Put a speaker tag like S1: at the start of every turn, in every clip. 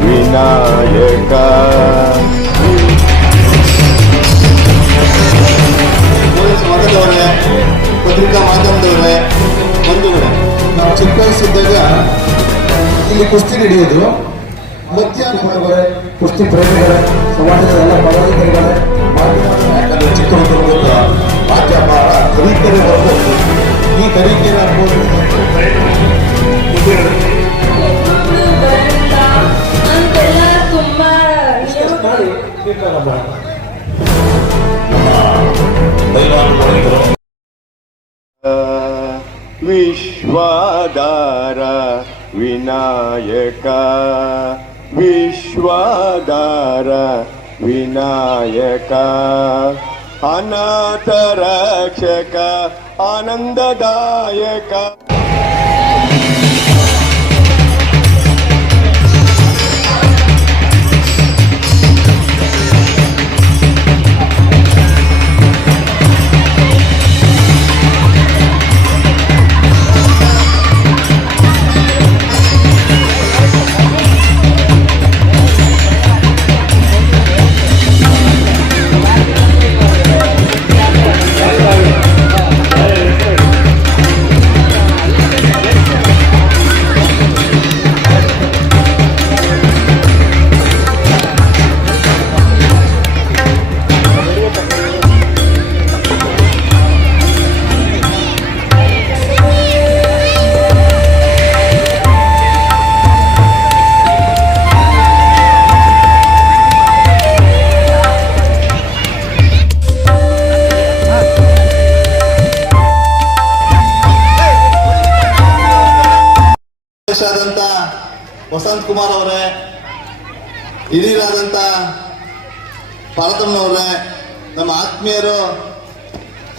S1: ವಿನಾಯಕ
S2: ವರ್ಗದವರೇ, ಪತ್ರಿಕಾ ಮಾಧ್ಯಮದವರೇ, ಬಂಧುಗಳೇ, ನಾವು ಚಿಕ್ಕ ವಯಸ್ಸಿದ್ದಾಗ ಇಲ್ಲಿ ಕುಸ್ತಿ ನಡೆಯೋದು ಮಧ್ಯಾಹ್ನ ಕುಸ್ತಿ ಪ್ರೇಮಿಗಳೇ ಸಮಾಜದ ಎಲ್ಲ ಪದಾಧಿಕಾರಿಗಳೇ ಯಾಕಂದ್ರೆ ಚಿಕ್ಕ ಮಕ್ಕಳು ಗೊತ್ತಾ ಮಾಧ್ಯಮ ತರೀಕೆರೆ ಬರ್ಬೋದು ಈ ತರೀಕೆರೆ
S1: ವಿಶ್ವಾಧಾರ ವಿನಾಯಕ ವಿಶ್ವಾಧಾರ ವಿನಾಯಕ ಅನಾಥ ರಕ್ಷಕ ಆನಂದದಾಯಕ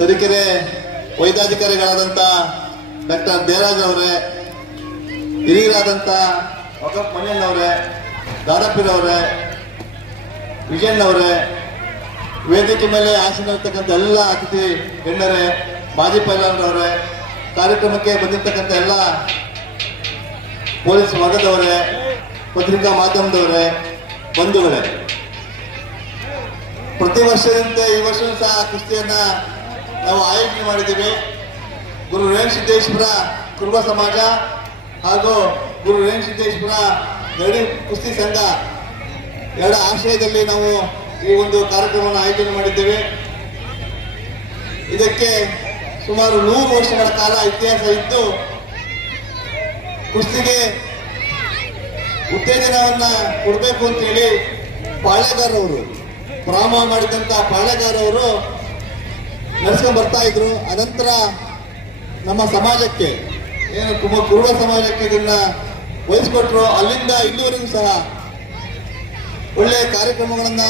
S2: ತರೀಕೆರೆ ವೈದ್ಯಾಧಿಕಾರಿಗಳಾದಂಥ ಡಾಕ್ಟರ್ ದೇವರಾಜ್ ಅವರೇ ಹಿರಿಯರಾದಂಥ ವಕಫ್ ಅವರೇ ದಾದಾಪಿರವರೇ ವಿಜಯಣ್ಣವರೇ ವೇದಿಕೆ ಮೇಲೆ ಆಸನ ಇರ್ತಕ್ಕಂಥ ಎಲ್ಲ ಅತಿಥಿ ಗಣ್ಯರೇ, ಮಾಜಿ ಅವರೇ, ಕಾರ್ಯಕ್ರಮಕ್ಕೆ ಬಂದಿರ್ತಕ್ಕಂಥ ಎಲ್ಲ ಪೊಲೀಸ್ ವರ್ಗದವರೇ, ಪತ್ರಿಕಾ ಮಾಧ್ಯಮದವರೇ, ಬಂಧುಗಳೇ. ಪ್ರತಿ ವರ್ಷದಂತೆ ಈ ವರ್ಷವೂ ಸಹ ಕುಸ್ತಿಯನ್ನ ನಾವು ಆಯೋಜನೆ ಮಾಡಿದ್ದೀವಿ. ಗುರು ರೇಣು ಸಿದ್ದೇಶ್ವರ ಕುರುಬ ಸಮಾಜ ಹಾಗೂ ಗುರು ರೇಣು ಸಿದ್ದೇಶ್ವರ ಗಡಿ ಕುಸ್ತಿ ಸಂಘ ಎರಡ ಆಶ್ರಯದಲ್ಲಿ ನಾವು ಈ ಒಂದು ಕಾರ್ಯಕ್ರಮವನ್ನು ಆಯೋಜನೆ ಮಾಡಿದ್ದೇವೆ. ಇದಕ್ಕೆ ಸುಮಾರು ನೂರು ವರ್ಷಗಳ ಕಾಲ ಇತಿಹಾಸ ಇದ್ದು, ಕುಸ್ತಿಗೆ ಉತ್ತೇಜನವನ್ನ ಕೊಡಬೇಕು ಅಂತೇಳಿ ಪಾಳೆಗಾರವರು ಪ್ರಾಮ ಮಾಡಿದಂತ ಪಾಳೆಗಾರವರು ನಡೆಸ್ಕೊಂಡ್ ಬರ್ತಾ ಇದ್ರು. ಅನಂತರ ನಮ್ಮ ಸಮಾಜಕ್ಕೆ, ಏನು ತುಂಬ ಕುರುಬ ಸಮಾಜಕ್ಕೆ ಇದನ್ನ ವಹಿಸ್ಕೊಟ್ರು. ಅಲ್ಲಿಂದ ಇಲ್ಲಿವರೆಗೂ ಸಹ ಒಳ್ಳೆಯ ಕಾರ್ಯಕ್ರಮಗಳನ್ನ,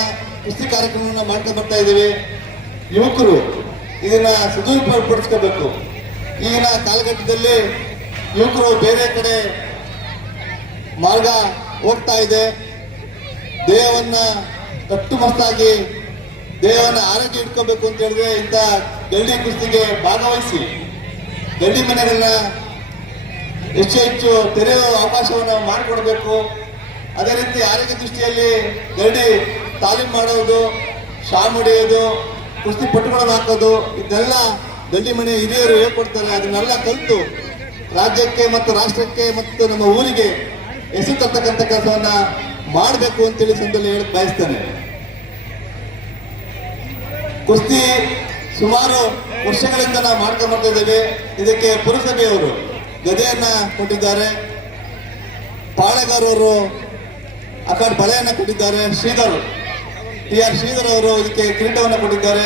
S2: ಕುಸ್ತಿ ಕಾರ್ಯಕ್ರಮಗಳನ್ನ ಮಾಡ್ತಾ ಬರ್ತಾ ಇದ್ದೀವಿ. ಯುವಕರು ಇದನ್ನ ಸದುಪಡಿಸ್ಕೋಬೇಕು ಈಗಿನ ಕಾಲಘಟ್ಟದಲ್ಲಿ ಯುವಕರು ಬೇರೆ ಕಡೆ ಮಾರ್ಗ ಹೋಗ್ತಾ ಇದೆ. ದೇಹವನ್ನ ಕಟ್ಟುಮಸ್ತಾಗಿ ದೇಹವನ್ನ ಆರೋಗ್ಯ ಇಟ್ಕೋಬೇಕು ಅಂತ ಹೇಳಿದ್ರೆ ಇಂಥ ಗಂಡಿ ಕುಸ್ತಿಗೆ ಭಾಗವಹಿಸಿ. ಗಲ್ಲಿ ಮನೆಗಳನ್ನ ಹೆಚ್ಚು ಹೆಚ್ಚು ತೆರೆಯುವ ಅವಕಾಶವನ್ನು ಮಾಡಿಕೊಡ್ಬೇಕು. ಅದೇ ರೀತಿ ಆರೋಗ್ಯ ದೃಷ್ಟಿಯಲ್ಲಿ ಗರಡಿ ತಾಲೀಮ್ ಮಾಡೋದು ಶಾಮ್ ಹೊಡೆಯೋದು ಕುಸ್ತಿ ಪಟ್ಟುಗಳನ್ನು ಹಾಕೋದು ಇದನ್ನೆಲ್ಲ ಗಂಡಿ ಮನೆ ಹಿರಿಯರು ಹೇಳ್ಕೊಡ್ತಾರೆ. ಅದನ್ನೆಲ್ಲ ಕಲಿತು ರಾಜ್ಯಕ್ಕೆ ಮತ್ತು ರಾಷ್ಟ್ರಕ್ಕೆ ಮತ್ತು ನಮ್ಮ ಊರಿಗೆ ಹೆಸರು ತರ್ತಕ್ಕಂಥ ಕೆಲಸವನ್ನು ಮಾಡಬೇಕು ಅಂತೇಳಿ ಸಂದಲ್ಲಿ ಹೇಳಕ್ ಬಯಸ್ತೇನೆ. ಕುಸ್ತಿ ಸುಮಾರು ವರ್ಷಗಳಿಂದ ನಾವು ಮಾಡ್ಕೊಂಡು ಬರ್ತಾ ಇದ್ದೇವೆ. ಇದಕ್ಕೆ ಪುರಸಭೆಯವರು ಗದೆಯನ್ನ ಕೊಟ್ಟಿದ್ದಾರೆ. ಪಾಳೆಗಾರವರು ಅಕಾಡ್ ಬಲೆಯನ್ನು ಕೊಟ್ಟಿದ್ದಾರೆ. ಶ್ರೀಧರ್ ಟಿ ಆರ್ ಶ್ರೀಧರ್ ಅವರು ಇದಕ್ಕೆ ಕಿರೀಟವನ್ನು ಕೊಟ್ಟಿದ್ದಾರೆ.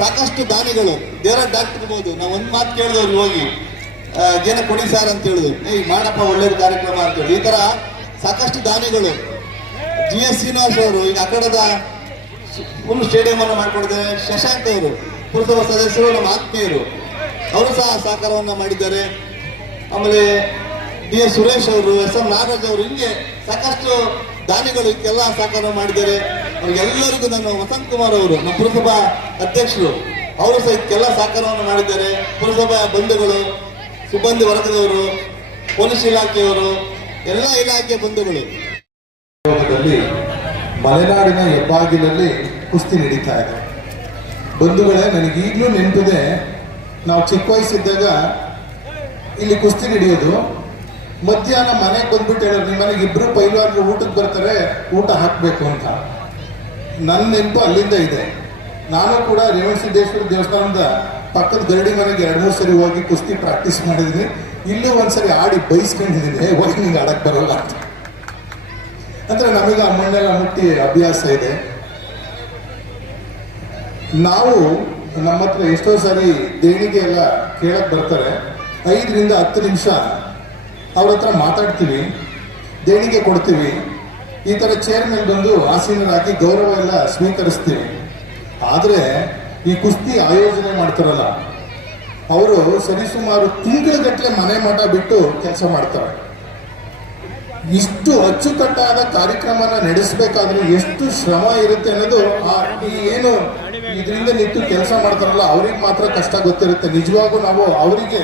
S2: ಸಾಕಷ್ಟು ದಾನಿಗಳು, ದೇವರ ಡಾಕ್ಟರ್ ಇರ್ಬೋದು. ನಾವು ಒಂದು ಮಾತು ಕೇಳಿದವ್ರು ಹೋಗಿ ಜನ ಕೊಡಿ ಸರ್ ಅಂತ ಹೇಳಿದ್ರು. ಏಯ್ ಮಾಡಪ್ಪ ಒಳ್ಳೇದು ಕಾರ್ಯಕ್ರಮ ಅಂತ ಹೇಳಿ. ಈ ತರ ಸಾಕಷ್ಟು ದಾನಿಗಳು. ಜಿ ಎಸ್ ಶ್ರೀನಿವಾಸ್ ಅವರು, ಈಗ ಆ ಫುಲ್ ಸ್ಟೇಡಿಯಂ ಅನ್ನು ಮಾಡಿಕೊಡಿದ್ದಾರೆ ಶಶಾಂಕ್ ಅವರು ಪುರಸಭಾ ಸದಸ್ಯರು, ನಮ್ಮ ಆತ್ಮೀಯರು, ಅವರು ಸಹ ಸಹಕಾರವನ್ನು ಮಾಡಿದ್ದಾರೆ. ಆಮೇಲೆ ಡಿ ಎಸ್ ಸುರೇಶ್ ಅವರು, ಎಸ್ ಎಂ ನಾಗರಾಜ್ ಅವರು ಹಿಂಗೆ ಸಾಕಷ್ಟು ದಾನಿಗಳು ಇದಕ್ಕೆಲ್ಲ ಸಹಕಾರ ಮಾಡಿದ್ದಾರೆ. ಅವ್ರಿಗೆಲ್ಲರಿಗೂ ನಾನು ವಸಂತ್ ಕುಮಾರ್ ಅವರು, ನಮ್ಮ ಪುರಸಭಾ ಅಧ್ಯಕ್ಷರು, ಅವರು ಸಹ ಇದಕ್ಕೆಲ್ಲ ಸಹಕಾರವನ್ನು ಮಾಡಿದ್ದಾರೆ. ಪುರಸಭಾ ಬಂಧುಗಳು, ಸಿಬ್ಬಂದಿ ವರ್ಗದವರು, ಪೊಲೀಸ್ ಇಲಾಖೆಯವರು, ಎಲ್ಲ ಇಲಾಖೆ ಬಂಧುಗಳು.
S3: ಮಲೆನಾಡಿನ ಹೆಬ್ಬಾಗಿಲಲ್ಲಿ ಕುಸ್ತಿ ನಡೀತಾ ಇದೆ. ಬಂಧುಗಳೇ ನನಗೆ ಈಗಲೂ ನೆನಪಿದೆ, ನಾವು ಚಿಕ್ಕ ವಯಸ್ಸಿದ್ದಾಗ ಇಲ್ಲಿ ಕುಸ್ತಿ ನಡೆಯೋದು. ಮಧ್ಯಾಹ್ನ ಮನೆಗೆ ಬಂದ್ಬಿಟ್ಟು ಹೇಳೋರು ನಿಮ್ಮ ಮನೆಗೆ ಇಬ್ರು ಪೈಲ್ವಾನ್ರು ಊಟಕ್ಕೆ ಬರ್ತಾರೆ, ಊಟ ಹಾಕಬೇಕು ಅಂತ. ನನ್ನ ನೆನಪು ಅಲ್ಲಿಂದ ಇದೆ. ನಾನು ಕೂಡ ರೇವಣಸಿದ್ದೇಶ್ವರ ದೇವಸ್ಥಾನದ ಪಕ್ಕದ ಗರಡಿ ಮನೆಗೆ ಎರಡು ಮೂರು ಸರಿ ಹೋಗಿ ಕುಸ್ತಿ ಪ್ರಾಕ್ಟೀಸ್ ಮಾಡಿದ್ದೀನಿ ಇಲ್ಲೂ ಒಂದ್ಸರಿ ಆಡಿ ಬೈಸ್ಕೊಂಡಿದ್ದೀನಿ ಹೋಗಿ ನಿಂಗೆ ಆಡಕ್ಕೆ ಬರೋಲ್ಲ ಅಂದ್ರೆ ನಮಗೆ ಆ ಮಣ್ಣೆಲ್ಲ ಮುಟ್ಟಿ ಅಭ್ಯಾಸ ಇದೆ. ನಾವು ನಮ್ಮ ಹತ್ರ ಎಷ್ಟೋ ಸಾರಿ ದೇಣಿಗೆ ಎಲ್ಲ ಕೇಳಕ್ ಬರ್ತಾರೆ. ಐದರಿಂದ ಹತ್ತು ನಿಮಿಷ ಅವ್ರ ಹತ್ರ ಮಾತಾಡ್ತೀವಿ, ದೇಣಿಗೆ ಕೊಡ್ತೀವಿ. ಈ ಥರ ಚೇರ್ ಮೇಲೆ ಬಂದು ಆಸೀನರಾಗಿ ಗೌರವ ಎಲ್ಲ ಸ್ವೀಕರಿಸ್ತೀವಿ. ಆದರೆ ಈ ಕುಸ್ತಿ ಆಯೋಜನೆ ಮಾಡ್ತಾರಲ್ಲ, ಅವರು ಸರಿಸುಮಾರು ತಿಂಗಳಗಟ್ಟಲೆ ಮನೆ ಮಠ ಬಿಟ್ಟು ಕೆಲಸ ಮಾಡ್ತಾರೆ. ಇಷ್ಟು ಅಚ್ಚುಕಟ್ಟಾದ ಕಾರ್ಯಕ್ರಮನ ನಡೆಸಬೇಕಾದ್ರೆ ಎಷ್ಟು ಶ್ರಮ ಇರುತ್ತೆ ಅನ್ನೋದು ಏನು ಇದರಿಂದ ನಿಂತು ಕೆಲಸ ಮಾಡ್ತಾರಲ್ಲ, ಅವ್ರಿಗೆ ಮಾತ್ರ ಕಷ್ಟ ಗೊತ್ತಿರುತ್ತೆ. ನಿಜವಾಗೂ ನಾವು ಅವರಿಗೆ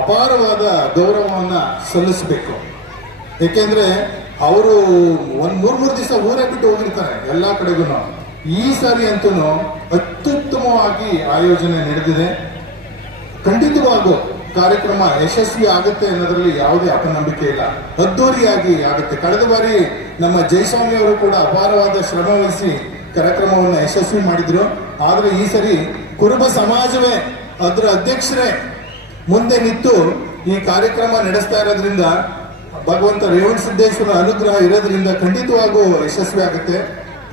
S3: ಅಪಾರವಾದ ಗೌರವವನ್ನ ಸಲ್ಲಿಸಬೇಕು. ಯಾಕೆಂದ್ರೆ ಅವರು ಒಂದ್ ಮೂರ್ ಮೂರ್ ದಿವಸ ಊರೇ ಬಿಟ್ಟು ಹೋಗಿರ್ತಾರೆ, ಎಲ್ಲಾ ಕಡೆಗೂ ಈ ಸಾರಿ ಅಂತೂ ಅತ್ಯುತ್ತಮವಾಗಿ ಆಯೋಜನೆ ನಡೆದಿದೆ. ಖಂಡಿತವಾಗೂ ಕಾರ್ಯಕ್ರಮ ಯಶಸ್ವಿ ಆಗುತ್ತೆ ಅನ್ನೋದರಲ್ಲಿ ಯಾವುದೇ ಅಪನಂಬಿಕೆ ಇಲ್ಲ. ಅದ್ದೂರಿಯಾಗಿ ಆಗುತ್ತೆ. ಕಳೆದ ಬಾರಿ ನಮ್ಮ ಜಯಸ್ವಾಮಿ ಅವರು ಕೂಡ ಅಪಾರವಾದ ಶ್ರಮ ವಹಿಸಿ ಕಾರ್ಯಕ್ರಮವನ್ನು ಯಶಸ್ವಿ ಮಾಡಿದ್ರು. ಆದರೆ ಈ ಸರಿ ಕುರುಬ ಸಮಾಜವೇ, ಅದರ ಅಧ್ಯಕ್ಷರೇ ಮುಂದೆ ನಿಂತು ಈ ಕಾರ್ಯಕ್ರಮ ನಡೆಸ್ತಾ ಇರೋದ್ರಿಂದ ಭಗವಂತ ರೇವಣ ಸಿದ್ದೇಶ್ವರ ಅನುಗ್ರಹ ಇರೋದ್ರಿಂದ ಖಂಡಿತವಾಗೂ ಯಶಸ್ವಿ ಆಗುತ್ತೆ.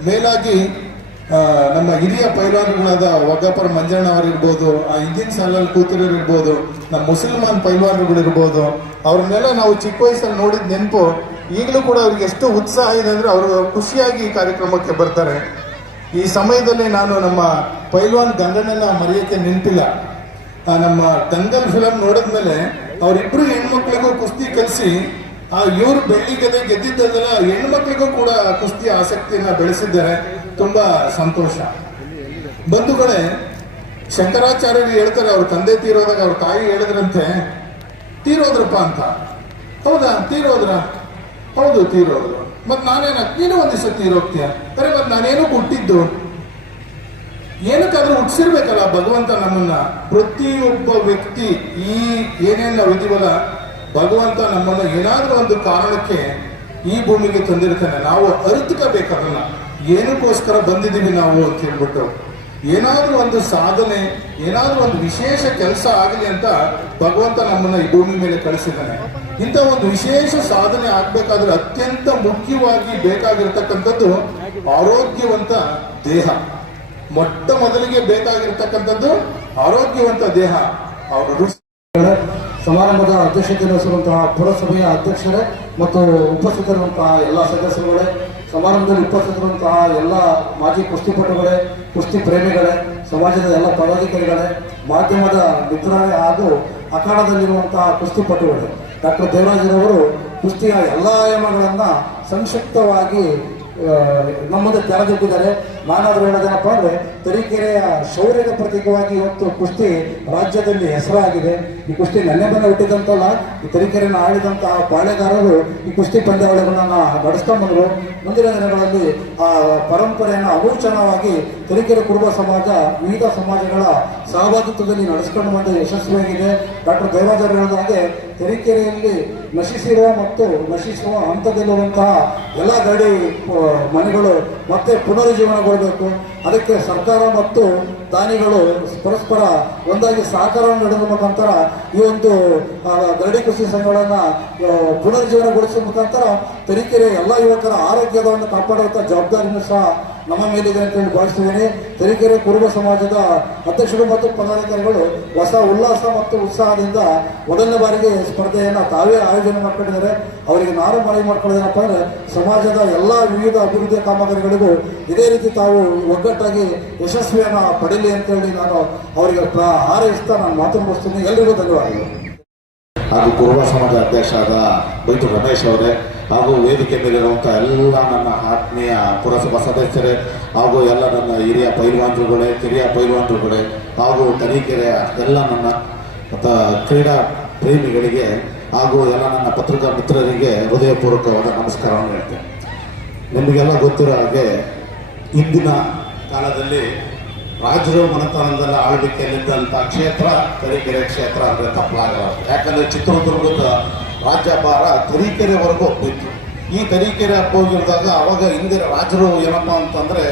S3: ಮೇಲಾಗಿ ನಮ್ಮ ಹಿರಿಯ ಪೈಲ್ವಾನ್ಗಳಾದ ಒಗ್ಗಪ್ಪರ ಮಂಜಣ್ಣ ಅವರಿರ್ಬೋದು, ಆ ಇಂಜಿನ್ ಸಾಲಲ್ಲಿ ಕೂತಿರೋರು ಇರ್ಬೋದು ನಮ್ಮ ಮುಸಲ್ಮಾನ್ ಪೈಲ್ವಾನ್ಗಳಿರ್ಬೋದು, ಅವ್ರನ್ನೆಲ್ಲ ನಾವು ಚಿಕ್ಕ ವಯಸ್ಸಲ್ಲಿ ನೋಡಿದ ನೆನಪು, ಈಗಲೂ ಕೂಡ ಅವ್ರಿಗೆ ಎಷ್ಟು ಉತ್ಸಾಹ ಇದೆ ಅಂದರೆ ಅವರು ಖುಷಿಯಾಗಿ ಈ ಕಾರ್ಯಕ್ರಮಕ್ಕೆ ಬರ್ತಾರೆ. ಈ ಸಮಯದಲ್ಲಿ ನಾನು ನಮ್ಮ ಪೈಲ್ವಾನ್ ಗಂಗಣ್ಣನ ಮರೆಯೋಕ್ಕೆ ನಿಂತಿಲ್ಲ. ನಮ್ಮ ದಂಗಲ್ ಫಿಲಮ್ ನೋಡಿದ್ಮೇಲೆ ಅವರಿಬ್ಬರು ಹೆಣ್ಮಕ್ಳಿಗೂ ಕುಸ್ತಿ ಕಲಿಸಿ, ಆ ಇವರು ಬೆಳ್ಳಿ ಗದೆ ಗೆದ್ದಿದ್ದಲ್ಲ ಹೆಣ್ಮಕ್ಳಿಗೂ ಕೂಡ ಕುಸ್ತಿ ಆಸಕ್ತಿಯನ್ನು ಬೆಳೆಸಿದ್ದಾರೆ. ತುಂಬಾ ಸಂತೋಷ. ಬಂಧುಗಳೇ ಶಂಕರಾಚಾರ್ಯರು ಹೇಳ್ತಾರೆ, ಅವ್ರ ತಂದೆ ತೀರೋದಾಗ ಅವ್ರ ತಾಯಿ ಹೇಳಿದ್ರಂತೆ, ತೀರೋದ್ರಪ್ಪ ಅಂತ. ಹೌದಾ? ತೀರೋದ್ರ? ಹೌದು, ತೀರೋದ್ರು. ಮತ್ ನಾನೇನ, ನೀನು ಒಂದ್ ದಿವಸ ತೀರೋಗ್ತೀಯ? ಅರೆ, ಮತ್ ನಾನೇನು ಹುಟ್ಟಿದ್ದು. ಏನಕ್ಕಾದ್ರೂ ಹುಟ್ಟಿಸಿರ್ಬೇಕಲ್ಲ ಭಗವಂತ ನಮ್ಮನ್ನ. ಪ್ರತಿಯೊಬ್ಬ ವ್ಯಕ್ತಿ ಈ ಏನೇನು ನಾವು ಇದೀವಲ್ಲ ಭಗವಂತ ನಮ್ಮನ್ನು ಏನಾದ್ರೂ ಒಂದು ಕಾರಣಕ್ಕೆ ಈ ಭೂಮಿಗೆ ತಂದಿರ್ತಾನೆ. ನಾವು ಅರಿತುಕೋಬೇಕು ಅದನ್ನ. ಏನಕ್ಕೋಸ್ಕರ ಬಂದಿದ್ದೀವಿ ನಾವು ಅಂತ ಹೇಳ್ಬಿಟ್ಟು ಏನಾದ್ರೂ ಒಂದು ಸಾಧನೆ, ಏನಾದ್ರೂ ಒಂದು ವಿಶೇಷ ಕೆಲಸ ಆಗಲಿ ಅಂತ ಭಗವಂತ ನಮ್ಮನ್ನ ಈ ಭೂಮಿ ಮೇಲೆ ಕಳಿಸಿದ್ದಾನೆ. ಇಂಥ ಒಂದು ವಿಶೇಷ ಸಾಧನೆ ಆಗ್ಬೇಕಾದ್ರೆ ಅತ್ಯಂತ ಮುಖ್ಯವಾಗಿ ಬೇಕಾಗಿರ್ತಕ್ಕಂಥದ್ದು ಆರೋಗ್ಯವಂತ ದೇಹ. ಮೊಟ್ಟ ಮೊದಲಿಗೆ ಬೇಕಾಗಿರ್ತಕ್ಕಂಥದ್ದು ಆರೋಗ್ಯವಂತ ದೇಹ. ಅವರು
S4: ಸಮಾರಂಭದ ಅಧ್ಯಕ್ಷತೆ ವಹಿಸಿರುವಂತಹ ಪುರಸಭೆಯ ಅಧ್ಯಕ್ಷರೇ ಮತ್ತು ಉಪಸ್ಥಿತರಿರುವಂತಹ ಎಲ್ಲ ಸದಸ್ಯರುಗಳೇ ಸಮಾರಂಭದಲ್ಲಿ ಉಪಸ್ಥಿತರಂತಹ ಎಲ್ಲ ಮಾಜಿ ಕುಸ್ತಿಪಟುಗಳೇ ಕುಸ್ತಿ ಪ್ರೇಮಿಗಳೇ, ಸಮಾಜದ ಎಲ್ಲ ಪದಾಧಿಕಾರಿಗಳೇ, ಮಾಧ್ಯಮದ ಮಿತ್ರರೇ ಹಾಗೂ ಅಖಾಡದಲ್ಲಿರುವಂತಹ ಕುಸ್ತಿಪಟುಗಳೇ ಡಾಕ್ಟರ್ ದೇವರಾಜರವರು ಕುಸ್ತಿಯ ಎಲ್ಲ ಆಯಾಮಗಳನ್ನು ಸಂಕ್ಷಿಪ್ತವಾಗಿ ನಮ್ಮದೇ ನಮ್ಮ ತೆರೆದಿಟ್ಟಿದ್ದಾರೆ. ನಾನಾದ್ರೂ ಹೇಳೋದೇನಪ್ಪ ಅಂದರೆ, ತರೀಕೆರೆಯ ಶೌರ್ಯದ ಪ್ರತೀಕವಾಗಿ ಇವತ್ತು ಕುಸ್ತಿ ರಾಜ್ಯದಲ್ಲಿ ಹೆಸರಾಗಿದೆ. ಈ ಕುಸ್ತಿ ನೆನ್ನೆ ಮನೆ ಹುಟ್ಟಿದಂತಲ್ಲ, ಈ ತರೀಕೆರೆಯನ್ನು ಆಡಿದಂತಹ ಪಾಳೆಗಾರರು ಈ ಕುಸ್ತಿ ಪಂದ್ಯಾವಳಿಗಳನ್ನ ನಡೆಸ್ತಾ ಬಂದ್ರು ಮುಂದಿನ ದಿನಗಳಲ್ಲಿ ಆ ಪರಂಪರೆಯನ್ನು ಅಮೂರ್ಚನವಾಗಿ ತರೀಕೆರೆ ಕುರುಬ ಸಮಾಜ, ವಿವಿಧ ಸಮಾಜಗಳ ಸಹಭಾಗಿತ್ವದಲ್ಲಿ ನಡೆಸ್ಕೊಂಡು ಬಂದ ಯಶಸ್ವಿಯಾಗಿದೆ. ಡಾಕ್ಟರ್ ದೇವಾಚಾರ್ಯ ಹೇಳಿದ ಹಾಗೆ, ತರೀಕೆರೆಯಲ್ಲಿ ನಶಿಸಿರುವ ಮತ್ತು ನಶಿಸುವ ಹಂತದಲ್ಲಿರುವಂತಹ ಎಲ್ಲ ಗಡಿ ಮನೆಗಳು ಮತ್ತೆ ಅದಕ್ಕೆ ಸರ್ಕಾರ ಮತ್ತು ದಾನಿಗಳು ಪರಸ್ಪರ ಒಂದಾಗಿ ಸಹಕಾರ ನೀಡುವ ಮುಖಾಂತರ ಈ ಒಂದು ಗರಡಿ ಕೃಷಿ ಸಂಘಗಳನ್ನ ಪುನರ್ಜೀವನಗೊಳಿಸುವ ಮುಖಾಂತರ ತರೀಕೆರೆ ಎಲ್ಲ ಯುವಕರ ಆರೋಗ್ಯವನ್ನು ಕಾಪಾಡುವಂಥ ಜವಾಬ್ದಾರಿಯನ್ನು ಸಹ ನಮ್ಮ ಮೇಲಿದೆ ಅಂತ ಹೇಳಿ ಭಾವಿಸ್ತಿದ್ದೀನಿ. ತರೀಕೆರೆ ಕುರುಬ ಸಮಾಜದ ಅಧ್ಯಕ್ಷರು ಮತ್ತು ಪದಾಧಿಕಾರಿಗಳು ಹೊಸ ಉಲ್ಲಾಸ ಮತ್ತು ಉತ್ಸಾಹದಿಂದ ಮೊದಲನೇ ಬಾರಿಗೆ ಸ್ಪರ್ಧೆಯನ್ನು ತಾವೇ ಆಯೋಜನೆ ಮಾಡ್ಕೊಂಡಿದ್ದಾರೆ. ಅವರಿಗೆ ನಾನು ಮನವಿ ಮಾಡ್ಕೊಳ್ಳೋದೇನಪ್ಪ ಅಂದರೆ ಸಮಾಜದ ಎಲ್ಲ ವಿವಿಧ ಅಭಿವೃದ್ಧಿ ಕಾಮಗಾರಿಗಳಿಗೂ ಇದೇ ರೀತಿ ತಾವು ಒಗ್ಗಟ್ಟಾಗಿ ಯಶಸ್ವಿಯನ್ನು ಪಡೀಲಿ ಅಂತೇಳಿ ನಾನು ಅವರಿಗೆ ಹಾರೈಸ್ತಾ ನಾನು ಮಾತು ಮುಗಿಸ್ತೀನಿ. ಎಲ್ರಿಗೂ ಧನ್ಯವಾದಗಳು.
S5: ಹಾಗೂ ಕುರುಬ ಸಮಾಜ ಅಧ್ಯಕ್ಷರಾದ ಬೈತು ರಮೇಶ್ ಅವರೇ, ಹಾಗೂ ವೇದಿಕೆ ಮೇಲಿರುವಂಥ ಎಲ್ಲ ನನ್ನ ಆತ್ಮೀಯ ಪುರಸಭಾ ಸದಸ್ಯರೇ, ಹಾಗೂ ಎಲ್ಲ ನನ್ನ ಹಿರಿಯ ಪೈಲ್ವಾನ್ರುಗಳೇ ಕಿರಿಯ ಪೈಲ್ವಾನ್ರುಗಳೇ ಹಾಗೂ ತರೀಕೆರೆಯ ಎಲ್ಲ ನನ್ನ ಕ್ರೀಡಾ ಪ್ರೇಮಿಗಳಿಗೆ, ಹಾಗೂ ಎಲ್ಲ ನನ್ನ ಪತ್ರಿಕಾ ಮಿತ್ರರಿಗೆ ಹೃದಯಪೂರ್ವಕವಾದ ನಮಸ್ಕಾರವನ್ನು ಹೇಳ್ತೇನೆ. ನಿಮಗೆಲ್ಲ ಗೊತ್ತಿರೋ ಹಾಗೆ ಇಂದಿನ ಕಾಲದಲ್ಲಿ ರಾಜರು ಮನೆತನದಲ್ಲಿ ಆಳ್ವಿಕೆಯಲ್ಲಿದ್ದಂಥ ಕ್ಷೇತ್ರ, ತರೀಕೆರೆ ಕ್ಷೇತ್ರ ಅಂದರೆ ತಪ್ಪಲಾಗಲ್ಲ ಯಾಕಂದರೆ ಚಿತ್ರದುರ್ಗದ ರಾಜ್ಯಭಾರ ತರೀಕೆರೆವರೆಗೂ ಹೋಗ್ತಿತ್ತು. ಈ ತರೀಕೆರೆ ಹೋಗಿರಿದಾಗ ಅವಾಗ ಹಿಂದಿನ ರಾಜರು ಏನಪ್ಪ ಅಂತಂದರೆ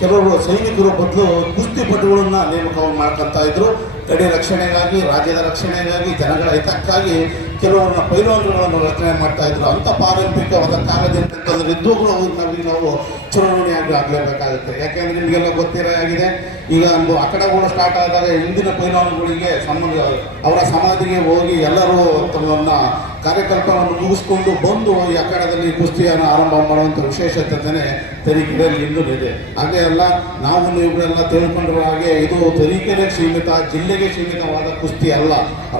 S5: ಕೆಲವರು ಸೈನಿಕರು ಬದಲು ಕುಸ್ತಿಪಟುಗಳನ್ನ ನೇಮಕ ಮಾಡ್ಕೊತಾ ಇದ್ರು. ಗಡಿ ರಕ್ಷಣೆಗಾಗಿ, ರಾಜ್ಯದ ರಕ್ಷಣೆಗಾಗಿ, ಜನಗಳ ಹಿತಕ್ಕಾಗಿ ಕೆಲವರನ್ನ ಪೈಲೋನ್ಗಳನ್ನು ರಚನೆ ಮಾಡ್ತಾ ಇದ್ರು. ಅಂತ ಪಾರಂಪರಿಕವಾದ ಕಾಲದಿಂದ ತಂದ್ರೆ ಇದ್ದುಗಳು ನಮಗೆ ನಾವು ಚುನಾವಣೆಯಾಗಿ ಆಗಲೇಬೇಕಾಗುತ್ತೆ. ಯಾಕೆಂದ್ರೆ ನಿಮಗೆಲ್ಲ ಗೊತ್ತಿರೋ ಆಗಿದೆ, ಈಗ ಒಂದು ಅಖಡಗಳು ಸ್ಟಾರ್ಟ್ ಆದಾಗ ಹಿಂದಿನ ಪೈಲೋನ್ಗಳಿಗೆ ಸಂಬಂಧ, ಅವರ ಸಮಾಧಿಗೆ ಹೋಗಿ ಎಲ್ಲರೂ ತಮ್ಮನ್ನ ಕಾರ್ಯಕಲ್ಪವನ್ನು ಮುಗಿಸ್ಕೊಂಡು ಬಂದು ಈ ಅಖಾಡದಲ್ಲಿ ಕುಸ್ತಿಯನ್ನು ಆರಂಭ ಮಾಡುವಂಥ ವಿಶೇಷತೆನೇ ತರೀಕೆರೆಯಲ್ಲಿ ಇಂದು ಇದೆ. ಹಾಗೆ ಅಲ್ಲ, ನಾವು ಇವುಗಳೆಲ್ಲ ತಿಳ್ಕೊಂಡಿರುವ ಹಾಗೆ ಇದು ತರೀಕೆರೆ ಸೀಮಿತ, ಜಿಲ್ಲೆಗೆ ಸೀಮಿತವಾದ ಕುಸ್ತಿ ಅಲ್ಲ.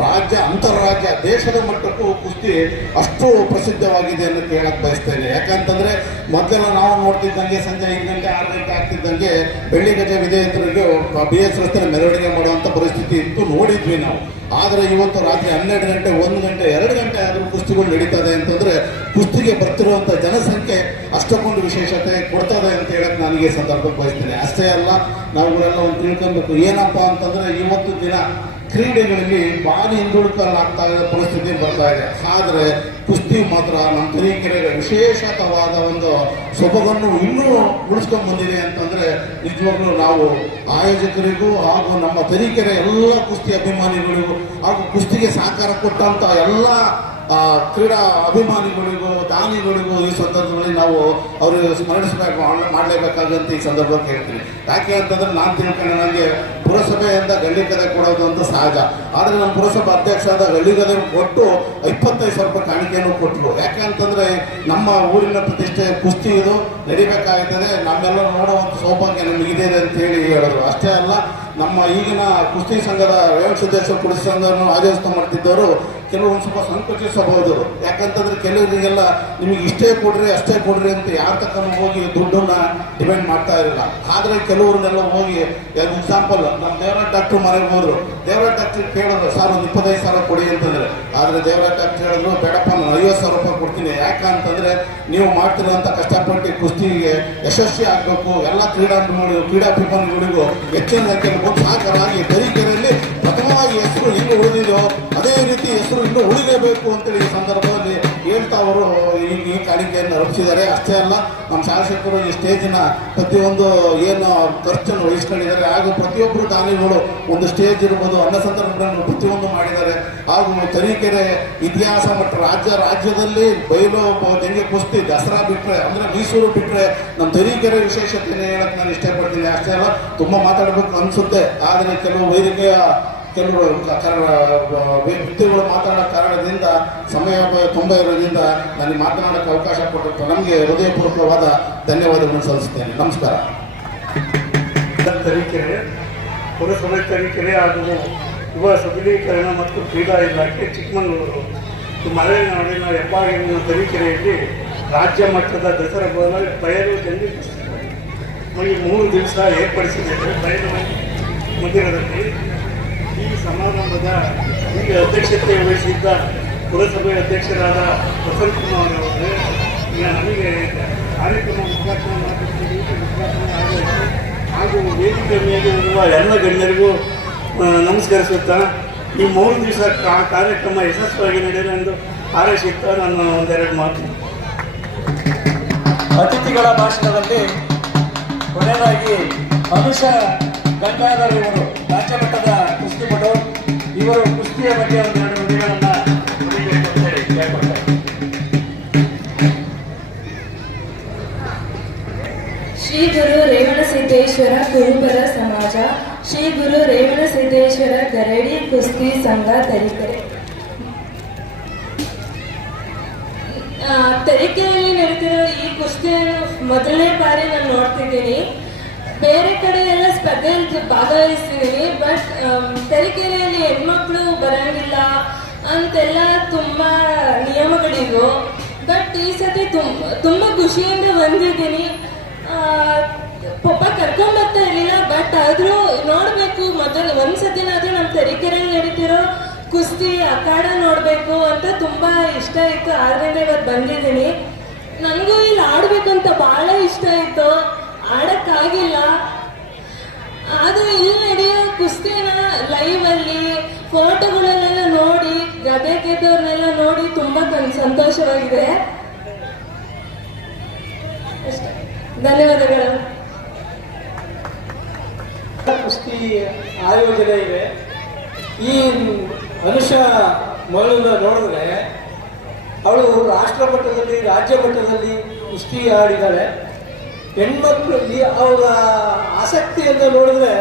S5: ರಾಜ್ಯ ಅಂತಾರಾಜ್ಯ ದೇಶದ ಮಟ್ಟಕ್ಕೂ ಕುಸ್ತಿ ಅಷ್ಟು ಪ್ರಸಿದ್ಧವಾಗಿದೆ ಅಂತ ಕೇಳಕ್ ಬಯಸ್ತೇನೆ ಯಾಕಂತಂದ್ರೆ ಮೊದಲೆಲ್ಲ ನಾವು ನೋಡ್ತಿದ್ದಂಗೆ ಸಂಜೆ ಐದು ಗಂಟೆ, ಆರು ಗಂಟೆ ಆಗ್ತಿದ್ದಂಗೆ ಬೆಳ್ಳಿ ಗಜ ವಿಜೇತರಿಗೆ ಬಿ ಎಸ್ ರಸ್ತೆ ಮೆರವಣಿಗೆ ಮಾಡುವಂಥ ಪರಿಸ್ಥಿತಿ ಇತ್ತು, ನೋಡಿದ್ವಿ ನಾವು. ಆದರೆ ಇವತ್ತು ರಾತ್ರಿ ಹನ್ನೆರಡು ಗಂಟೆ, ಒಂದು ಗಂಟೆ, ಎರಡು ಗಂಟೆ ಆದರೂ ಕುಸ್ತಿಗಳು ನಡೀತದೆ ಅಂತಂದ್ರೆ ಕುಸ್ತಿಗೆ ಬರ್ತಿರುವಂಥ ಜನಸಂಖ್ಯೆ ಅಷ್ಟೊಂದು ವಿಶೇಷತೆ ಕೊಡ್ತದೆ ಅಂತ ಹೇಳಕ್ ನನಗೆ ಸಂದರ್ಭ ಬಯಸ್ತೇನೆ. ಅಷ್ಟೇ ಅಲ್ಲ ನಾವುಗಳೆಲ್ಲ ಒಂದು ತಿಳ್ಕೊಬೇಕು ಏನಪ್ಪ ಅಂತಂದ್ರೆ, ಇವತ್ತು ದಿನ ಕ್ರೀಡೆಗಳಲ್ಲಿ ಭಾರಿ ಹಿಂದುಳಿಸಲಾಗ್ತಾ ಇರೋ ಪರಿಸ್ಥಿತಿ ಬರ್ತಾ ಇದೆ. ಆದರೆ, ಕುಸ್ತಿ ಮಾತ್ರ ನಮ್ಮ ತರೀಕೆರೆಗೆ ವಿಶೇಷತವಾದ ಒಂದು ಸೊಬಗನ್ನು ಇನ್ನೂ ಉಳಿಸ್ಕೊಂಡು ಬಂದಿದೆ ಅಂತಂದ್ರೆ, ನಿಜವಾಗ್ಲೂ ನಾವು ಆಯೋಜಕರಿಗೂ ಹಾಗೂ ನಮ್ಮ ತರೀಕೆರೆ ಎಲ್ಲ ಕುಸ್ತಿ ಅಭಿಮಾನಿಗಳಿಗೂ ಹಾಗೂ ಕುಸ್ತಿಗೆ ಸಹಕಾರ ಕೊಟ್ಟಂತ ಎಲ್ಲ ಕ್ರೀಡಾ ಅಭಿಮಾನಿಗಳಿಗೂ, ದಾನಿಗಳಿಗೂ ಈ ಸಂದರ್ಭದಲ್ಲಿ ನಾವು ಅವರು ಸ್ಮರಿಸಬೇಕು ಮಾಡಲೇಬೇಕಾದಂತ ಈ ಸಂದರ್ಭಕ್ಕೆ ಹೇಳ್ತೀನಿ. ಯಾಕೆ ಅಂತಂದ್ರೆ ನಾನು ತಿಳ್ಕೊಂಡೆ ನನಗೆ ಪುರಸಭೆಯಿಂದ ಗಳ್ಳಿಗದೆ ಕೊಡೋದು ಅಂತ ಸಹಜ. ಆದರೆ ನಮ್ಮ ಪುರಸಭಾ ಅಧ್ಯಕ್ಷರಾದ ಗಳ್ಳಿಗದೆ ಕೊಟ್ಟು ಇಪ್ಪತ್ತೈದು ಸಾವಿರ ರೂಪಾಯಿ ಕಾಣಿಕೆಯನ್ನು ಕೊಟ್ಟರು ಯಾಕೆ ಅಂತಂದ್ರೆ ನಮ್ಮ ಊರಿನ ಪ್ರತಿಷ್ಠೆ ಕುಸ್ತಿ ಇದು ನಡಿಬೇಕಾಗುತ್ತದೆ ನಮ್ಮೆಲ್ಲ ನೋಡುವಂಥ ಸೌಭಾಗ್ಯ ನಮಗಿದೆ ಅಂತ ಹೇಳಿ ಹೇಳಿದ್ರು. ಅಷ್ಟೇ ಅಲ್ಲ ನಮ್ಮ ಈಗಿನ ಕುಸ್ತಿ ಸಂಘದ ರೇವಣ ಸಿದ್ದೇಶ್ವರ ಕುಸ್ತಿ ಸಂಘವನ್ನು ಆಯೋಜಿಸ್ತಾ ಮಾಡ್ತಿದ್ದವರು ಕೆಲವೊಂದು ಸ್ವಲ್ಪ ಸಂಕುಚಿಸಬಹುದು. ಯಾಕಂತಂದ್ರೆ ಕೆಲವರಿಗೆಲ್ಲ ನಿಮಗೆ ಇಷ್ಟೇ ಕೊಡ್ರಿ, ಅಷ್ಟೇ ಕೊಡ್ರಿ ಅಂತ ಯಾರ ತಕ್ಕ ಹೋಗಿ ದುಡ್ಡನ್ನ ಡಿಮ್ಯಾಂಡ್ ಮಾಡ್ತಾ ಇರಲಿಲ್ಲ ಆದರೆ ಕೆಲವ್ರನ್ನೆಲ್ಲ ಹೋಗಿ ಎಕ್ಸಾಂಪಲ್ ನಮ್ಮ ದೇವರಾಜ್ ಡಾಕ್ಟರ್ ಮನೆಗೆ ಹೋದ್ರು. ದೇವರಾಜ್ ಡಾಕ್ಟರ್ ಕೇಳಿದ್ರು, ಸರ್ ಒಂದು ಇಪ್ಪತ್ತೈದು ಸಾವಿರ ಕೊಡಿ ಅಂತಂದ್ರೆ. ಆದರೆ ದೇವರಾಜ್ ಡಾಕ್ಟರ್ ಹೇಳಿದ್ರು, ಬೇಡಪ್ಪ, ನಾನು ಐವತ್ತು ಸಾವಿರ ರೂಪಾಯಿ ಕೊಡ್ತೀನಿ. ಯಾಕಂತಂದ್ರೆ ನೀವು ಮಾಡ್ತಿರೋಂತ ಕಷ್ಟಪಟ್ಟು ಕುಸ್ತಿಗೆ ಯಶಸ್ವಿ ಆಗಬೇಕು. ಎಲ್ಲ ಕ್ರೀಡಾ ಕ್ರೀಡಾಭಿಮಾನಿಗಳಿಗೂ ಹೆಚ್ಚಿನ ಸಂಖ್ಯೆಯಲ್ಲಿ ಸಹಕಾರಾಗಿ ತರೀಕೆರೆಯಲ್ಲಿ ಪ್ರಥಮವಾಗಿ ಹೆಸರು ಹೆಂಗೆ ಉಳಿದಿದೆಯೋ ಅದೇ ರೀತಿ ಹೆಸರು ಇನ್ನೂ ಉಳಿಲೇಬೇಕು ಅಂತೇಳಿ ಈ ಸಂದರ್ಭದಲ್ಲಿ ಅವರು ಈ ಈ ಕಾಣಿಕೆಯನ್ನು ಅರ್ಪಿಸಿದ್ದಾರೆ ಅಷ್ಟೇ ಅಲ್ಲ, ನಮ್ಮ ಶಾಸಕರು ಈ ಸ್ಟೇಜಿನ ಪ್ರತಿಯೊಂದು ಏನು ಖರ್ಚನ್ನು ವಹಿಸ್ಕೊಂಡಿದ್ದಾರೆ. ಹಾಗೂ ಪ್ರತಿಯೊಬ್ಬರು ದಾನಿಗಳು ಒಂದು ಸ್ಟೇಜ್ ಇರ್ಬೋದು, ಅನ್ನ ಸಂದರ್ಭಗಳನ್ನು ಪ್ರತಿಯೊಂದು ಮಾಡಿದ್ದಾರೆ. ಹಾಗೂ ತರೀಕೆರೆ ಇತಿಹಾಸ ಮತ್ತು ರಾಜ್ಯ, ರಾಜ್ಯದಲ್ಲಿ ಬಯಲು ಜಂಗೆ ಕುಸ್ತಿ, ದಸರಾ ಬಿಟ್ಟರೆ ಅಂದರೆ ಮೈಸೂರು ಬಿಟ್ಟರೆ ನಮ್ಮ ತರೀಕೆರೆ ವಿಶೇಷತೆಯನ್ನು ಹೇಳಕ್ಕೆ ನಾನು ಇಷ್ಟಪಡ್ತೀನಿ. ಅಷ್ಟೇ ಅಲ್ಲ, ತುಂಬ ಮಾತಾಡಬೇಕು ಅನಿಸುತ್ತೆ. ಆದರೆ ಕೆಲವು ವೇದಿಕೆಯ ಕೆಲವರು ಕಾರಣ ಕರ- ವ್ಯಕ್ತಿಗಳು ಮಾತಾಡೋ ಕಾರಣದಿಂದ ಸಮಯ ತುಂಬ ಇರೋದ್ರಿಂದ ನನಗೆ ಮಾತನಾಡೋಕ್ಕೆ ಅವಕಾಶ ಕೊಟ್ಟಿತ್ತು ನಮಗೆ ಹೃದಯಪೂರ್ವಕವಾದ ಧನ್ಯವಾದಗಳನ್ನು ಸಲ್ಲಿಸ್ತೇನೆ ನಮಸ್ಕಾರ.
S6: ತರೀಕೆರೆ. ಪುರಸಭೆ ತರೀಕೆರೆ ಹಾಗೂ ಯುವ ಸಬಲೀಕರಣ ಮತ್ತು ಕ್ರೀಡಾ ಇಲಾಖೆ ಚಿಕ್ಕಮಗಳೂರು. ಮಲೆನಾಡಿನ ಹೆಬ್ಬಾಗಿಲಿನ ತರೀಕೆರೆಯಲ್ಲಿ ರಾಜ್ಯ ಮಟ್ಟದ ದಸರಾ ಬಯಲು ಜಂಗಿ ಈ ಮೂರು ದಿವಸ ಏರ್ಪಡಿಸಿದ್ದೇವೆ. ಬಯಲು ಮಂದಿರದಲ್ಲಿ. ಸಮಾರಂಭದ ಈ ಅಧ್ಯಕ್ಷತೆ ವಹಿಸಿದ್ದ ಪುರಸಭೆ ಅಧ್ಯಕ್ಷರಾದ ವಸಂತ್ ಕುಮಾರ್ ಅವರೇ ನಮಗೆ ಕಾರ್ಯಕ್ರಮ ಉದ್ಘಾಟನೆ ಮಾಡಿದ್ದೀವಿ ಉದ್ಘಾಟನೆ ಹಾಗೂ ವೇದಿಕೆ ಮೇಲೆ ಇರುವ ಎಲ್ಲ ಗಣ್ಯರಿಗೂ ನಮಸ್ಕರಿಸುತ್ತಾ ಈ ಮೂರು ದಿವಸ ಕಾರ್ಯಕ್ರಮ ಯಶಸ್ವಿಯಾಗಿ ನಡೆಯಲು ಎಂದು ಹಾರೈಸುತ್ತಾ ನಾನು ಒಂದೆರಡು ಮಾತು.
S7: ಅತಿಥಿಗಳ ಭಾಷಣದಲ್ಲಿ ಕೊನೆಯದಾಗಿ ಅನುಷ ಗಂಗಾಧರ್ ಇವರು, ರಾಜ್ಯ ಮಟ್ಟದ ಕುಸ್ತಿಪಟು ಇವರು ಕುಸ್ತಿಯ ಬಗ್ಗೆ ಒಂದು ಎರಡು ಕೇಳ್ಕೊಳ್ತಾರೆ
S8: ಶ್ರೀ ಗುರು ರೇವಣಸಿದ್ದೇಶ್ವರ ಕುರುಬರ ಸಮಾಜ, ಶ್ರೀ ಗುರು ರೇವಣಸಿದ್ದೇಶ್ವರ ಗರಡಿ ಕುಸ್ತಿ ಸಂಘ ತರೀಕೆರೆ. ತರೀಕೆರೆಯಲ್ಲಿ ನಡೀತಿರೋ ಈ ಕುಸ್ತಿಯನ್ನು ಮೊದಲನೇ ಬಾರಿ ನಾನು ನೋಡ್ತಿದ್ದೀನಿ. ಬೇರೆ ಕಡೆ ಎಲ್ಲ ಸ್ಪರ್ಧೆಯಲ್ಲಿ ಭಾಗವಹಿಸ್ತಿದ್ದೀನಿ, ಬಟ್ ಅಂತೆಲ್ಲ ತುಂಬಾ ನಿಯಮಗಳಿವು. ಬಟ್ ಈ ಸತಿ ತುಂಬ, ತುಂಬಾ ಖುಷಿಯಿಂದ ಬಂದಿದ್ದೀನಿ. ಪಪ್ಪ ಕರ್ಕೊಂಡ್ಬರ್ತಾ ಇರಲಿಲ್ಲ ಬಟ್ ಆದ್ರೂ ನೋಡ್ಬೇಕು, ಮೊದಲು ಒಂದ್ಸತಿನಾದ್ರೂ ನಮ್ಮ ತರೀಕೆರೆ ನಡೀತಿರೋ ಕುಸ್ತಿ ಅಖಾಡ ನೋಡ್ಬೇಕು ಅಂತ ತುಂಬಾ ಇಷ್ಟ ಇತ್ತು. ಆದ್ರಿಂದ ಇವತ್ತು ಬಂದಿದ್ದೀನಿ. ನನಗೂ ಇಲ್ಲಿ ಆಡ್ಬೇಕು ಅಂತ ಬಹಳ ಇಷ್ಟ ಇತ್ತು. ಆಡಕ್ಕಾಗಿಲ್ಲ. ಆದ್ರೆ ಇಲ್ಲಿ ನಡೆಯೋ ಕುಸ್ತಿನ ಲೈವ್ ಅಲ್ಲಿ ಫೋಟೋಗಳನ್ನೆಲ್ಲ ನೋಡಿ ಕೇಳಿದವ್ರನ್ನೆಲ್ಲ ನೋಡಿ ತುಂಬಾ ಸಂತೋಷವಾಗಿದೆ. ಧನ್ಯವಾದಗಳು.
S7: ಕುಸ್ತಿ ಆಯೋಜನೆ ಇದೆ. ಈ ಮನುಷ್ಯ ಮಗಳನ್ನ ನೋಡಿದ್ರೆ ಅವಳು ರಾಷ್ಟ್ರ ಮಟ್ಟದಲ್ಲಿ, ರಾಜ್ಯ ಮಟ್ಟದಲ್ಲಿ ಕುಸ್ತಿ ಆಡಿದ್ದಾಳೆ. ಹೆಣ್ಮಕ್ಳಲ್ಲಿ ಅವರ ಆಸಕ್ತಿಯನ್ನು ನೋಡಿದ್ರೆ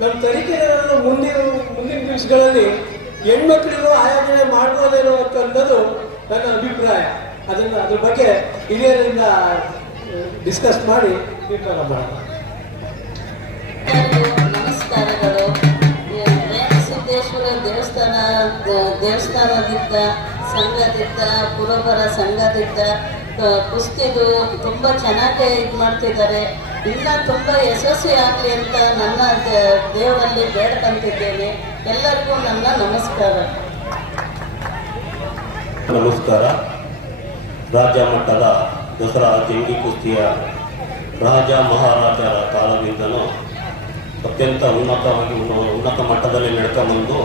S7: ನಮ್ಮ ತನಿಖೆ ಮುಂದಿನ ಮುಂದಿನ ದಿವಸಗಳಲ್ಲಿ ಹೆಣ್ಮಕ್ಳಿಗೂ ಆಯೋಜನೆ ಮಾಡ್ಬೋದೇನೋ ಅಂತನ್ನೋದು ನನ್ನ ಅಭಿಪ್ರಾಯ. ಅದನ್ನ ಅದ್ರ ಬಗ್ಗೆ ಹಿರಿಯರಿಂದ ಡಿಸ್ಕಸ್ ಮಾಡಿ ತೀರ್ಮಾನ ಮಾಡೋಣ.
S9: ನಮಸ್ಕಾರಗಳು. ಈ ರೇಣುಸಿದ್ದೇಶ್ವರ ದೇವಸ್ಥಾನ ದೇವಸ್ಥಾನದಿಂದ ಸಂಘದಿಂದ ಪುರಬರ ಸಂಘದಿಂದ ಕುಸ್ತಿದು ತುಂಬ ಚೆನ್ನಾಗಿ ಇದು ಮಾಡ್ತಿದ್ದಾರೆ. ಇನ್ನ ತುಂಬ ಯಶಸ್ವಿ ಆಗಲಿ ಅಂತ ನನ್ನ ದೇವರಲ್ಲಿ ಬೇಡ್ಕೊಂತಿದ್ದೇನೆ ಎಲ್ಲರಿಗೂ ನನ್ನ ನಮಸ್ಕಾರ.
S10: ನಮಸ್ಕಾರ. ರಾಜ್ಯ ಮಟ್ಟದ ದಸರಾ ಜಂಗಿ ಕುಸ್ತಿಯ ರಾಜ ಮಹಾರಾಜರ ಕಾಲದಿಂದಲೂ ಅತ್ಯಂತ ಉನ್ನತವಾಗಿ, ಉನ್ನತ ಮಟ್ಟದಲ್ಲಿ ನಡ್ಕೊಂಬಂದು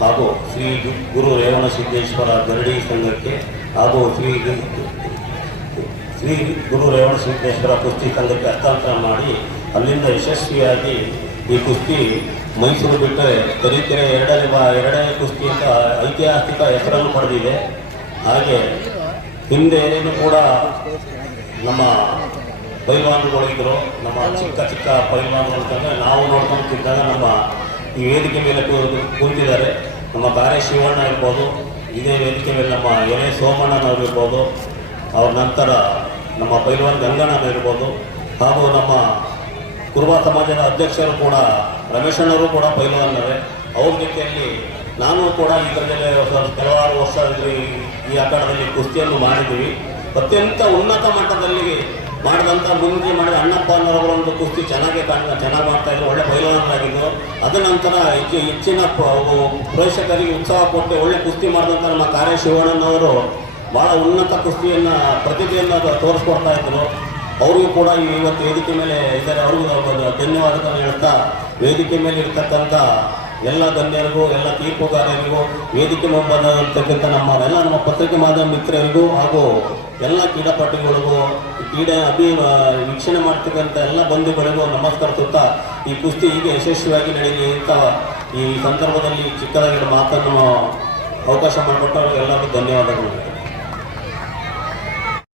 S10: ಹಾಗೂ ಶ್ರೀ ಗುರು ರೇವಣ ಸಿದ್ದೇಶ್ವರ ಗರಡಿ ಸಂಘಕ್ಕೆ ಹಾಗೂ ಶ್ರೀ ಶ್ರೀ ಗುರು ರೇವಣ ಸಿದ್ದೇಶ್ವರ ಕುಸ್ತಿ ಸಂಘಕ್ಕೆ ಹಸ್ತಾಂತರ ಮಾಡಿ ಅಲ್ಲಿಂದ ಯಶಸ್ವಿಯಾಗಿ ಈ ಕುಸ್ತಿ ಮೈಸೂರು ಬಿಟ್ಟರೆ ತರೀಕೆರೆ ಎರಡನೇ ಬಾ, ಎರಡನೇ ಕುಸ್ತಿ ಐತಿಹಾಸಿಕ ಹೆಸರನ್ನು ಪಡೆದಿದೆ. ಹಾಗೆ ಹಿಂದೆ ಏನೇನು ಕೂಡ ನಮ್ಮ ಪೈಲ್ವಾನುಗಳಿದ್ದರು ನಮ್ಮ ಚಿಕ್ಕ ಚಿಕ್ಕ ಪೈಲ್ವಾನು ಅಂತಂದರೆ ನಾವು ನೋಡ್ಕೊಂತಿದ್ದಾಗ ನಮ್ಮ ಈ ವೇದಿಕೆ ಮೇಲೆ ಕೂತಿದ್ದಾರೆ. ನಮ್ಮ ಕಾರ್ಯ ಶಿವಣ್ಣ ಇರ್ಬೋದು, ಇದೇ ವೇದಿಕೆ ಮೇಲೆ ನಮ್ಮ ಎಲೆ ಸೋಮಣ್ಣನವರು ಇರ್ಬೋದು ಅವ್ರ ನಂತರ ನಮ್ಮ ಪೈಲ್ವಾನ್ ಗಂಗಣ್ಣ ಇರ್ಬೋದು ಹಾಗೂ ನಮ್ಮ ಕುರುಬ ಸಮಾಜದ ಅಧ್ಯಕ್ಷರು ಕೂಡ ರಮೇಶಣ್ಣವರು ಕೂಡ ಪೈಲ್ವಾನರೇ. ಅವ್ರ ಜೊತೆಯಲ್ಲಿ ನಾನು ಕೂಡ ಇದರಲ್ಲಿ ಕೆಲವಾರು ವರ್ಷ ಈ ಈ ಅಖಾಡದಲ್ಲಿ ಕುಸ್ತಿಯನ್ನು ಮಾಡಿದ್ದೀವಿ. ಅತ್ಯಂತ ಉನ್ನತ ಮಟ್ಟದಲ್ಲಿ ಮಾಡಿದಂಥ ಮುಂದೆ ಮಾಡಿದ ಅಣ್ಣಪ್ಪ ಅನ್ನೋರವರೊಂದು ಕುಸ್ತಿ ಚೆನ್ನಾಗಿ ಕಾಣ, ಚೆನ್ನಾಗಿ ಮಾಡ್ತಾ ಇದ್ರು, ಒಳ್ಳೆ ಬಯಲಾನರಾಗಿದ್ದರು ಅದ ನಂತರ ಹೆಚ್ಚು, ಹೆಚ್ಚಿನ ಪ್ರೇಕ್ಷಕರಿಗೆ ಉತ್ಸಾಹ ಕೊಟ್ಟು ಒಳ್ಳೆ ಕುಸ್ತಿ ಮಾಡಿದಂಥ ನಮ್ಮ ಕಾರ್ಯ ಶಿವಣ್ಣನವರು ಭಾಳ ಉನ್ನತ ಕುಸ್ತಿಯನ್ನು, ಪ್ರತಿಭೆಯನ್ನು ತೋರಿಸ್ಕೊಡ್ತಾ ಇದ್ದರು ಅವ್ರಿಗೂ ಕೂಡ ಈ ಇವತ್ತು ವೇದಿಕೆ ಮೇಲೆ ಇದ್ದಾರೆ. ಅವ್ರಿಗೂ ಧನ್ಯವಾದಗಳನ್ನು ಹೇಳ್ತಾ, ವೇದಿಕೆ ಮೇಲೆ ಇರ್ತಕ್ಕಂಥ ಎಲ್ಲ ಗಣ್ಯರಿಗೂ, ಎಲ್ಲ ತೀರ್ಪುಗಾರರಿಗೂ, ವೇದಿಕೆ ಮುಂಬರ್ತಕ್ಕಂಥ ನಮ್ಮ ಎಲ್ಲ ನಮ್ಮ ಪತ್ರಿಕೆ ಮಾಧ್ಯಮ ಮಿತ್ರರಿಗೂ ಹಾಗೂ ಎಲ್ಲ ಕ್ರೀಡಾಪಟುಗಳಿಗೂ, ಕ್ರೀಡೆ ಅಭಿ ವೀಕ್ಷಣೆ ಮಾಡ್ತಕ್ಕಂಥ ಎಲ್ಲ ಬಂಧುಗಳಿಗೂ ನಮಸ್ಕರಿಸುತ್ತಾ ಈ ಕುಸ್ತಿ ಹೀಗೆ ಯಶಸ್ವಿಯಾಗಿ ನಡೆಯಲಿ ಅಂತ ಈ ಸಂದರ್ಭದಲ್ಲಿ ಚಿಕ್ಕದಾಗಿರೋ ಮಾತನ್ನು ಅವಕಾಶ ಮಾಡಿಕೊಟ್ಟು ಎಲ್ಲರಿಗೂ ಧನ್ಯವಾದಗಳು.